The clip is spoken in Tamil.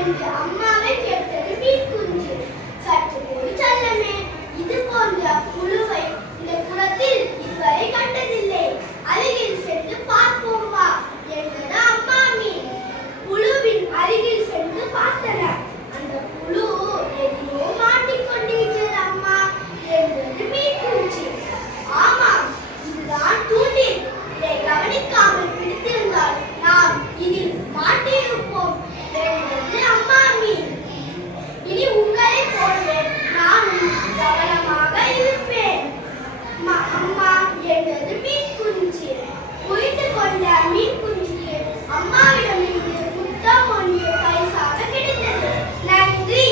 and um, கொண்ட மீன்குஞ்சுக்கு அம்மாவிடமிருந்து முத்தம் ஒன்று பரிசாக கிடைத்தது நன்றி